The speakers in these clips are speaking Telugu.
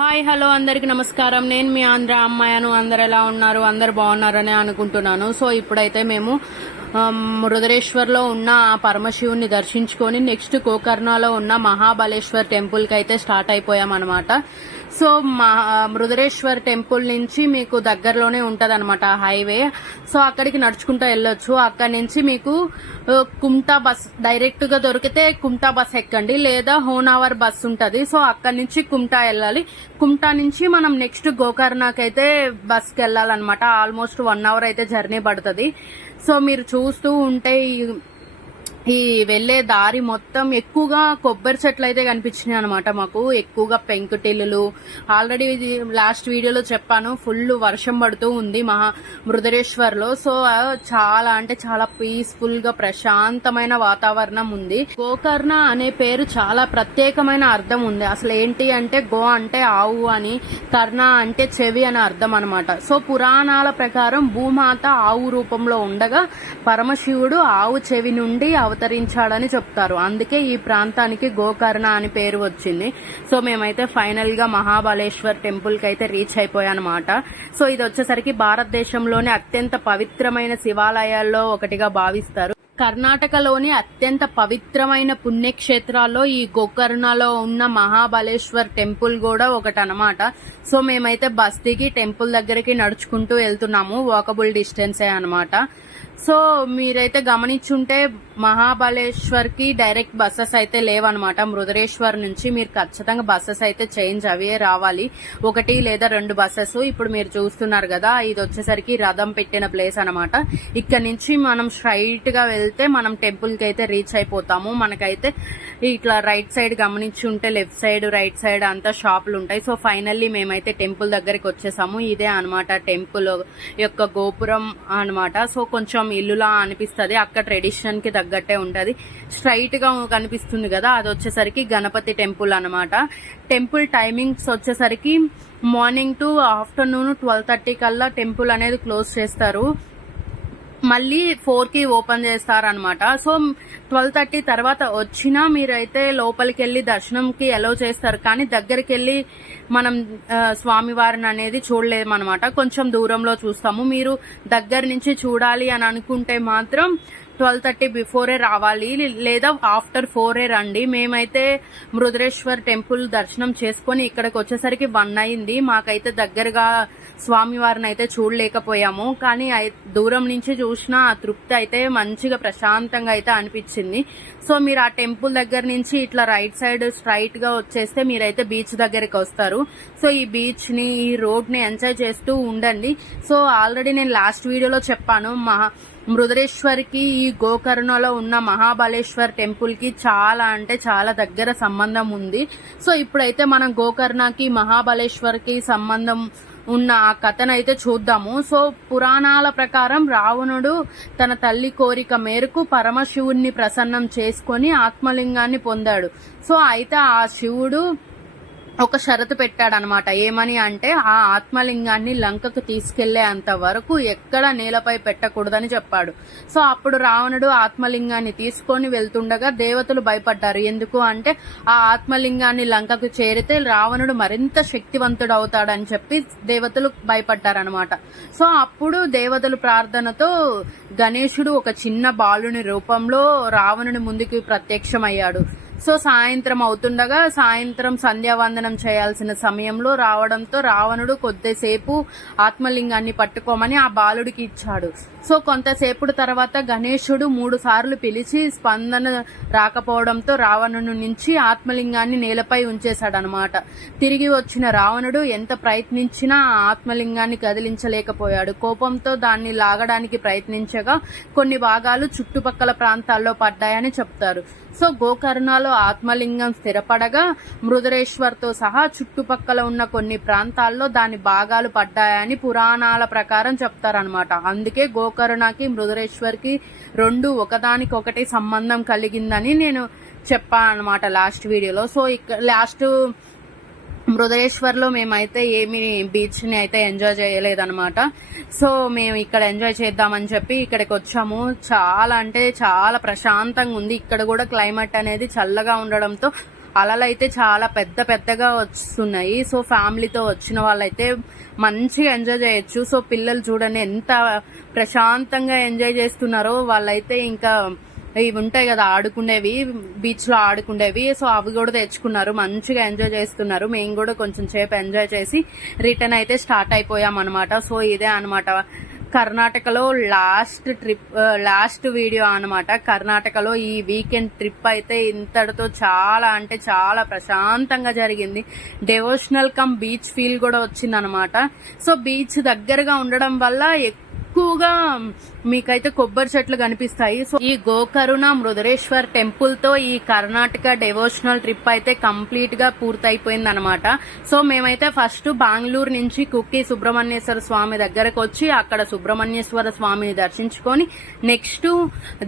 హాయ్ హలో అందరికి నమస్కారం. నేను మీ ఆంధ్ర అమ్మాయిను. అందరు ఎలా ఉన్నారు? అందరు బాగున్నారని అనుకుంటున్నాను. సో ఇప్పుడైతే మేము మృదరేశ్వర్లో ఉన్న పరమశివుని దర్శించుకొని నెక్స్ట్ గోకర్ణలో ఉన్న మహాబలేశ్వర్ టెంపుల్ కి అయితే స్టార్ట్ అయిపోయాం అనమాట. సో మృదరేశ్వర్ టెంపుల్ నుంచి మీకు దగ్గరలోనే ఉంటది అనమాట హైవే. సో అక్కడికి నడుచుకుంటూ వెళ్ళొచ్చు. అక్కడి నుంచి మీకు కుమ్టా బస్ డైరెక్ట్ గా దొరికితే కుమ్టా బస్ ఎక్కండి, లేదా హోనావర్ బస్ ఉంటది. సో అక్కడి నుంచి కుమ్టా వెళ్ళాలి. కుమ్టా నుంచి మనం నెక్స్ట్ గోకర్ణకి అయితే బస్ కి వెళ్ళాలన్నమాట. ఆల్మోస్ట్ 1 hour అయితే జర్నీ పడుతుంది. సో మీరు చూస్తూ ఉంటే ఈ వెళ్లే దారి మొత్తం ఎక్కువగా కొబ్బరి చెట్లు అయితే కనిపించినాయి అనమాట. మాకు ఎక్కువగా పెంకుటిల్లులు. ఆల్రెడీ లాస్ట్ వీడియోలో చెప్పాను, ఫుల్ వర్షం పడుతూ ఉంది మృదరేశ్వర్ లో. సో చాలా అంటే చాలా పీస్ఫుల్ గా ప్రశాంతమైన వాతావరణం ఉంది. గోకర్ణ అనే పేరు చాలా ప్రత్యేకమైన అర్థం ఉంది. అసలు ఏంటి అంటే గో అంటే ఆవు అని, కర్ణ అంటే చెవి అని అర్థం అనమాట. సో పురాణాల ప్రకారం భూమాత ఆవు రూపంలో ఉండగా పరమశివుడు ఆవు చెవి నుండి అవతరించాడని చెప్తారు. అందుకే ఈ ప్రాంతానికి గోకర్ణ అని పేరు వచ్చింది. సో మేమైతే ఫైనల్ గా మహాబలేశ్వర్ టెంపుల్ కి అయితే రీచ్ అయిపోయానమాట. సో ఇది వచ్చేసరికి భారతదేశంలోని అత్యంత పవిత్రమైన శివాలయాల్లో ఒకటిగా భావిస్తారు. కర్ణాటకలోని అత్యంత పవిత్రమైన పుణ్యక్షేత్రాల్లో ఈ గోకర్ణలో ఉన్న మహాబలేశ్వర్ టెంపుల్ కూడా ఒకటి అనమాట. సో మేమైతే బస్ దిగి టెంపుల్ దగ్గరికి నడుచుకుంటూ వెళ్తున్నాము. వాకబుల్ డిస్టెన్సే అనమాట. సో మీరైతే గమనించుంటే మహాబలేశ్వర్ కి డైరెక్ట్ బస్సెస్ అయితే లేవన్నమాట. మృదరేశ్వర్ నుంచి మీరు ఖచ్చితంగా బస్సెస్ అయితే చేంజ్ అవే రావాలి. 1 లేదా 2 బస్సెస్. ఇప్పుడు మీరు చూస్తున్నారు కదా, ఇది వచ్చేసరికి రథం పెట్టిన ప్లేస్ అనమాట. ఇక్కడ నుంచి మనం స్ట్రైట్ గా వెళ్తే మనం టెంపుల్ కి అయితే రీచ్ అయిపోతాము. మనకైతే ఇట్లా రైట్ సైడ్ గమనించుంటే లెఫ్ట్ సైడ్ రైట్ సైడ్ అంతా షాపులు ఉంటాయి. సో ఫైనల్లీ మేమైతే టెంపుల్ దగ్గరికి వచ్చేసాము. ఇదే అనమాట టెంపుల్ యొక్క గోపురం అనమాట. సో కొంచెం ఇల్లులా అనిపిస్తుంది. అక్కడ ట్రెడిషన్ కి తగ్గట్టే ఉంటది. స్ట్రైట్ గా కనిపిస్తుంది కదా, అది వచ్చేసరికి గణపతి టెంపుల్ అనమాట. టెంపుల్ టైమింగ్స్ వచ్చేసరికి మార్నింగ్ టు ఆఫ్టర్నూన్ 12:30 కల్లా టెంపుల్ అనేది క్లోజ్ చేస్తారు. మళ్ళీ 4 కి ఓపెన్ చేస్తారనమాట. సో 12:30 తర్వాత వచ్చినా మీరైతే లోపలికి వెళ్లి దర్శనంకి అలౌ చేస్తారు. కానీ దగ్గరికి వెళ్లి మనం స్వామివారిని అనేది చూడలేమన్నమాట. కొంచెం దూరంలో చూస్తాము. మీరు దగ్గర నుంచి చూడాలి అని అనుకుంటే మాత్రం 12:30 బిఫోరే రావాలి, లేదా ఆఫ్టర్ 4 రండి. మేమైతే మృదరేశ్వర్ టెంపుల్ దర్శనం చేసుకుని ఇక్కడికి వచ్చేసరికి 1 అయింది. మాకైతే దగ్గరగా స్వామివారిని అయితే చూడలేకపోయాము. కానీ దూరం నుంచి చూసిన ఆ తృప్తి అయితే మంచిగా ప్రశాంతంగా అయితే అనిపించింది. సో మీరు ఆ టెంపుల్ దగ్గర నుంచి ఇట్లా రైట్ సైడ్ స్ట్రైట్ గా వచ్చేస్తే మీరైతే బీచ్ దగ్గరికి వస్తారు. సో ఈ బీచ్ ని, ఈ రోడ్ ని ఎంజాయ్ చేస్తూ ఉండండి. సో ఆల్రెడీ నేను లాస్ట్ వీడియోలో చెప్పాను, మృదరేశ్వర్ కి ఈ గోకర్ణలో ఉన్న మహాబలేశ్వర్ టెంపుల్ కి చాలా అంటే చాలా దగ్గర సంబంధం ఉంది. సో ఇప్పుడైతే మనం గోకర్ణకి మహాబలేశ్వర్ కి సంబంధం ఉన్న ఆ కథనైతే చూద్దాము. సో పురాణాల ప్రకారం రావణుడు తన తల్లి కోరిక మేరకు పరమశివుణ్ణి ప్రసన్నం చేసుకొని ఆత్మలింగాన్ని పొందాడు. సో అయితే ఆ శివుడు ఒక షరతు పెట్టాడనమాట. ఏమని అంటే ఆ ఆత్మలింగాన్ని లంకకు తీసుకెళ్లేంత వరకు ఎక్కడ నేలపై పెట్టకూడదని చెప్పాడు. సో అప్పుడు రావణుడు ఆత్మలింగాన్ని తీసుకొని వెళ్తుండగా దేవతలు భయపడ్డారు. ఎందుకు అంటే ఆ ఆత్మలింగాన్ని లంకకు చేరితే రావణుడు మరింత శక్తివంతుడు అవుతాడని చెప్పి దేవతలు భయపడ్డారనమాట. సో అప్పుడు దేవతలు ప్రార్థనతో గణేశుడు ఒక చిన్న బాలుని రూపంలో రావణుని ముందుకు ప్రత్యక్షమయ్యాడు. సో సాయంత్రం అవుతుండగా, సాయంత్రం సంధ్యావందనం చేయాల్సిన సమయంలో రావడంతో రావణుడు కొద్దిసేపు ఆత్మలింగాన్ని పట్టుకోమని ఆ బాలుడికి ఇచ్చాడు. సో కొంతసేపు తర్వాత గణేశుడు 3 సార్లు పిలిచి స్పందన రాకపోవడంతో రావణుని నుంచి ఆత్మలింగాన్ని నేలపై ఉంచేశాడనమాట. తిరిగి వచ్చిన రావణుడు ఎంత ప్రయత్నించినా ఆ ఆత్మలింగాన్ని కదిలించలేకపోయాడు. కోపంతో దాన్ని లాగడానికి ప్రయత్నించగా కొన్ని భాగాలు చుట్టుపక్కల ప్రాంతాల్లో పడ్డాయని చెప్తారు. సో గోకర్ణలో ఆత్మలింగం స్థిరపడగా మృదరేశ్వర్ తో సహా చుట్టుపక్కల ఉన్న కొన్ని ప్రాంతాల్లో దాని భాగాలు పడ్డాయని పురాణాల ప్రకారం చెప్తారనమాట. అందుకే గోకర్ణకి మృదరేశ్వర్ కి 2 ఒకదానికొకటి సంబంధం కలిగిందని నేను చెప్పాను అనమాట లాస్ట్ వీడియోలో. సో లాస్ట్ మృదరేశ్వర్ లో మేమైతే ఏమి బీచ్ ని అయితే ఎంజాయ్ చేయలేదన్నమాట. సో మేము ఇక్కడ ఎంజాయ్ చేద్దామని చెప్పి ఇక్కడికి వచ్చాము. చాలా అంటే చాలా ప్రశాంతంగా ఉంది. ఇక్కడ కూడా క్లైమేట్ అనేది చల్లగా ఉండడంతో అలలు అయితే చాలా పెద్ద పెద్దగా వస్తున్నాయి. సో ఫ్యామిలీతో వచ్చిన వాళ్ళైతే మంచిగా ఎంజాయ్ చేయొచ్చు. సో పిల్లలు చూడండి ఎంత ప్రశాంతంగా ఎంజాయ్ చేస్తున్నారో. వాళ్ళైతే ఇంకా ఇవి ఉంటాయి కదా ఆడుకునేవి, బీచ్ లో ఆడుకునేవి, సో అవి కూడా తెచ్చుకున్నారు. మంచిగా ఎంజాయ్ చేస్తున్నారు. మేము కూడా కొంచెం సేపు ఎంజాయ్ చేసి రిటర్న్ అయితే స్టార్ట్ అయిపోయాం అనమాట. సో ఇదే అనమాట కర్ణాటకలో లాస్ట్ వీడియో అనమాట. కర్ణాటకలో ఈ వీకెండ్ ట్రిప్ అయితే ఇంతటితో చాలా అంటే చాలా ప్రశాంతంగా జరిగింది. డెవోషనల్ కమ్ బీచ్ ఫీల్ కూడా వచ్చింది అనమాట. సో బీచ్ దగ్గరగా ఉండడం వల్ల ఎక్కువగా మీకైతే కొబ్బరి చెట్లు కనిపిస్తాయి. సో ఈ గోకరుణ మృదరేశ్వర్ టెంపుల్ తో ఈ కర్ణాటక డెవోషనల్ ట్రిప్ అయితే కంప్లీట్ గా పూర్తయిపోయింది అనమాట. సో మేమైతే ఫస్ట్ బెంగళూరు నుంచి కుక్కి సుబ్రహ్మణ్యేశ్వర స్వామి దగ్గరకు వచ్చి అక్కడ సుబ్రహ్మణ్యేశ్వర స్వామిని దర్శించుకొని నెక్స్ట్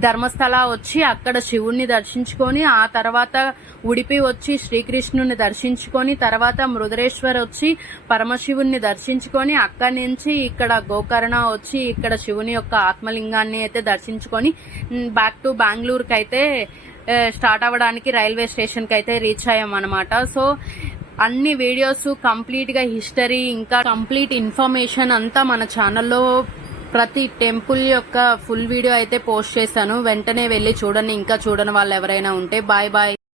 ధర్మస్థల వచ్చి అక్కడ శివుణ్ణి దర్శించుకొని ఆ తర్వాత ఉడిపి వచ్చి శ్రీకృష్ణుని దర్శించుకొని తర్వాత మృదరేశ్వర్ వచ్చి పరమశివుణ్ణి దర్శించుకొని అక్కడి నుంచి ఇక్కడ గోకర్ణ వచ్చి ఇక్కడ శివుని యొక్క ఆత్మలింగాన్ని అయితే దర్శించుకొని బ్యాక్ టు బెంగళూరుకి అయితే స్టార్ట్ అవ్వడానికి రైల్వే స్టేషన్ కి అయితే రీచ్ అయ్యాం అనమాట. సో అన్ని వీడియోస్ కంప్లీట్ గా హిస్టరీ ఇంకా కంప్లీట్ ఇన్ఫర్మేషన్ అంతా మన ఛానల్లో ప్రతి టెంపుల్ యొక్క ఫుల్ వీడియో అయితే పోస్ట్ చేశాను. వెంటనే వెళ్లి చూడండి. ఇంకా చూడని వాళ్ళు ఎవరైనా ఉంటే. Bye bye.